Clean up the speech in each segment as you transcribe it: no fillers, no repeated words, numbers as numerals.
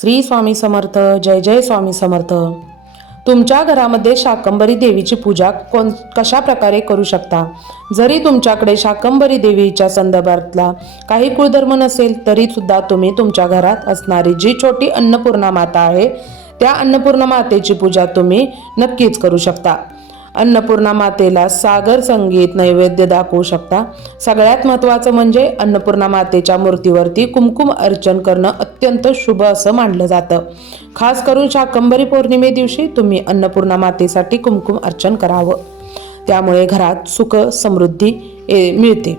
श्री स्वामी समर्थ. जय जय स्वामी समर्थ. तुमच्या घरामध्ये शाकंभरी देवीची पूजा कशा प्रकारे करू शकता. जरी तुमच्याकडे शाकंभरी देवीच्या संदर्भातला काही कुळधर्म नसेल तरी सुद्धा तुम्ही तुमच्या घरात असणारी जी छोटी अन्नपूर्णा माता आहे त्या अन्नपूर्णा मातेची पूजा तुम्ही नक्कीच करू शकता. अन्नपूर्णा मातेला सागर संगीत नैवेद्य दाखवू शकता. सगळ्यात महत्त्वाचं म्हणजे अन्नपूर्णा मातेच्या मूर्तीवरती कुमकुम अर्चन करणं अत्यंत शुभ असं मानलं जातं. खास करून शाकंभरी पौर्णिमे दिवशी तुम्ही अन्नपूर्णा मातेसाठी कुमकुम अर्चन करावं. त्यामुळे घरात सुख समृद्धी मिळते.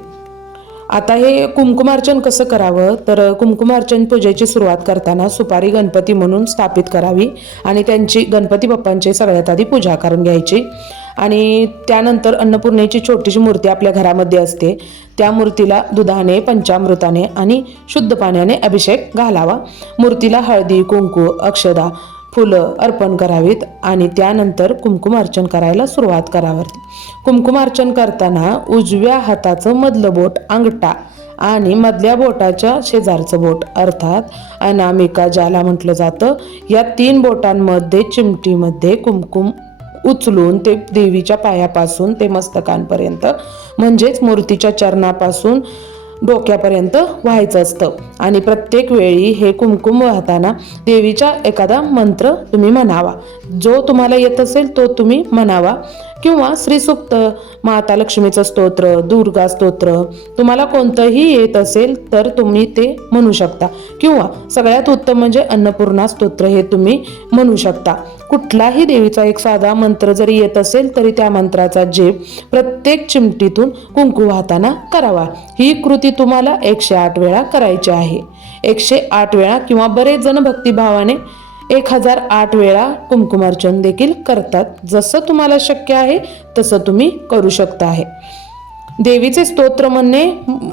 आता हे कुमकुमार्चन कसं करावं तर कुमकुमार्चन पूजेची सुरुवात करताना सुपारी गणपती म्हणून स्थापित करावी आणि त्यांची गणपती बाप्पांची सगळ्यात आधी पूजा करून घ्यायची. आणि त्यानंतर अन्नपूर्णेची छोटीशी मूर्ती आपल्या घरामध्ये असते त्या मूर्तीला दुधाने पंचामृताने आणि शुद्ध पाण्याने अभिषेक घालावा. मूर्तीला हळदी कुंकू अक्षदा फुलं अर्पण करावीत आणि त्यानंतर कुमकुमार्चन करायला सुरुवात करावी. कुमकुमार्चन करताना उजव्या हाताचं मधलं बोट अंगठा आणि मधल्या बोटाच्या शेजारचं बोट अर्थात अनामिका ज्याला म्हटलं जातं या 3 बोटांमध्ये चिमटीमध्ये कुमकुम उचलून ते देवीच्या पायापासून ते मस्तकांपर्यंत म्हणजेच मूर्तीच्या चरणापासून डोक्यापर्यंत व्हायचं असतं. आणि प्रत्येक वेळी हे कुमकुम वाहताना देवीचा एखादा मंत्र तुम्ही म्हणावा. जो तुम्हाला येत असेल तो तुम्ही म्हणावा किंवा श्रीसूक्त माता लक्ष्मीचं स्तोत्र दुर्गा स्तोत्र तुम्हाला कोणतंही येत असेल तर तुम्ही ते म्हणू शकता किंवा सगळ्यात उत्तम म्हणजे अन्नपूर्णा स्तोत्र हे तुम्ही म्हणू शकता. कुठलाही देवीचा एक साधा मंत्र जरी येत असेल तरी त्या मंत्राचा जप प्रत्येक चिमटीतून कुंकू वाहताना करावा. ही कृती तुम्हाला 108 वेळा करायची आहे. 108 वेळा किंवा बरेच जण भक्तिभावाने 1008 वेळा कुमकुमार्चन देखील करतात. जसं तुम्हाला शक्य आहे तसं तुम्ही करू शकता आहे. देवीचे स्तोत्र म्हणणे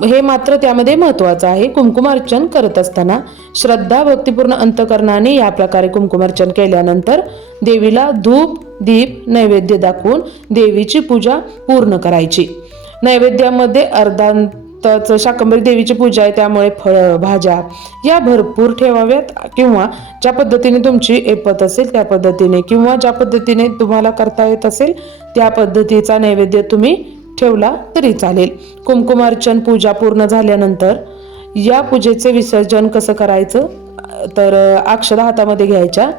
हे मात्र त्यामध्ये महत्त्वाचं आहे. कुमकुमार्चन करत असताना श्रद्धा भक्तिपूर्ण अंतकरणाने या प्रकारे कुमकुमार्चन केल्यानंतर देवीला धूप दीप नैवेद्य दाखवून देवीची पूजा पूर्ण करायची. नैवेद्यामध्ये अर्धांताचं शाकंभरी देवीची पूजा आहे त्यामुळे फळं भाज्या या भरपूर ठेवाव्यात किंवा ज्या पद्धतीने तुमची ऐपत असेल त्या पद्धतीने किंवा ज्या पद्धतीने तुम्हाला करता येत असेल त्या पद्धतीचा नैवेद्य तुम्ही ठेवला तरी चालेल. कुमकुमार्चन पूजा पूर्ण झाल्यानंतर या पूजेचे विसर्जन कसं करायचं तर अक्षदा हातामध्ये घ्यायच्या.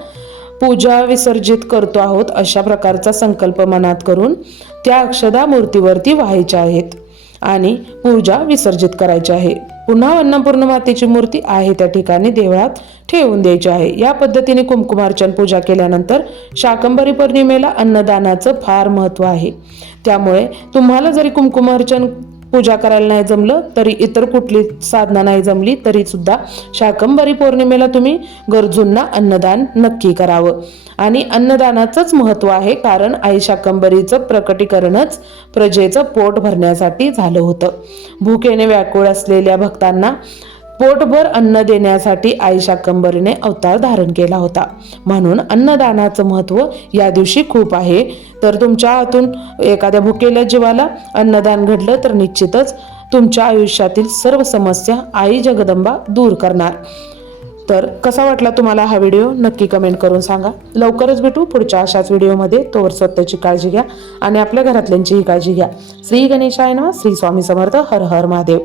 पूजा विसर्जित करतो आहोत अशा प्रकारचा संकल्प मनात करून त्या अक्षदा मूर्तीवरती व्हायच्या आहेत आणि पूजा विसर्जित करायची आहे. पुन्हा अन्नपूर्णा मातेची मूर्ती आहे त्या ठिकाणी देवळात ठेवून द्यायची आहे. या पद्धतीने कुमकुमार्चन पूजा केल्यानंतर शाकंभरी पौर्णिमेला अन्नदानाचं फार महत्त्व आहे. त्यामुळे तुम्हाला जरी कुमकुमार्चन पूजा करायला नाही जमलं तरी इतर कुठली साधना नाही जमली तरी सुद्धा शाकंभरी पौर्णिमेला तुम्ही गरजूंना अन्नदान नक्की करावं. आणि अन्नदानाचंच महत्त्व आहे कारण आई शाकंभरीचं प्रकटीकरणच प्रजेचं पोट भरण्यासाठी झालं होतं. भुकेने व्याकुळ असलेल्या भक्तांना पोटभर अन्न देण्यासाठी आई शाकंभरीने अवतार धारण केला होता. म्हणून अन्नदानाचं महत्त्व या दिवशी खूप आहे. तर तुमच्या हातून एखाद्या भुकेल्या जीवाला अन्नदान घडलं तर निश्चितच तुमच्या आयुष्यातील सर्व समस्या आई जगदंबा दूर करणार. तर कसा वाटला तुम्हाला हा व्हिडिओ नक्की कमेंट करून सांगा. लवकरच भेटू पुढच्या अशाच व्हिडिओमध्ये. तोवर स्वतःची काळजी घ्या आणि आपल्या घरातल्यांचीही काळजी घ्या. श्री गणेशाय नमः. श्री स्वामी समर्थ. हर हर महादेव.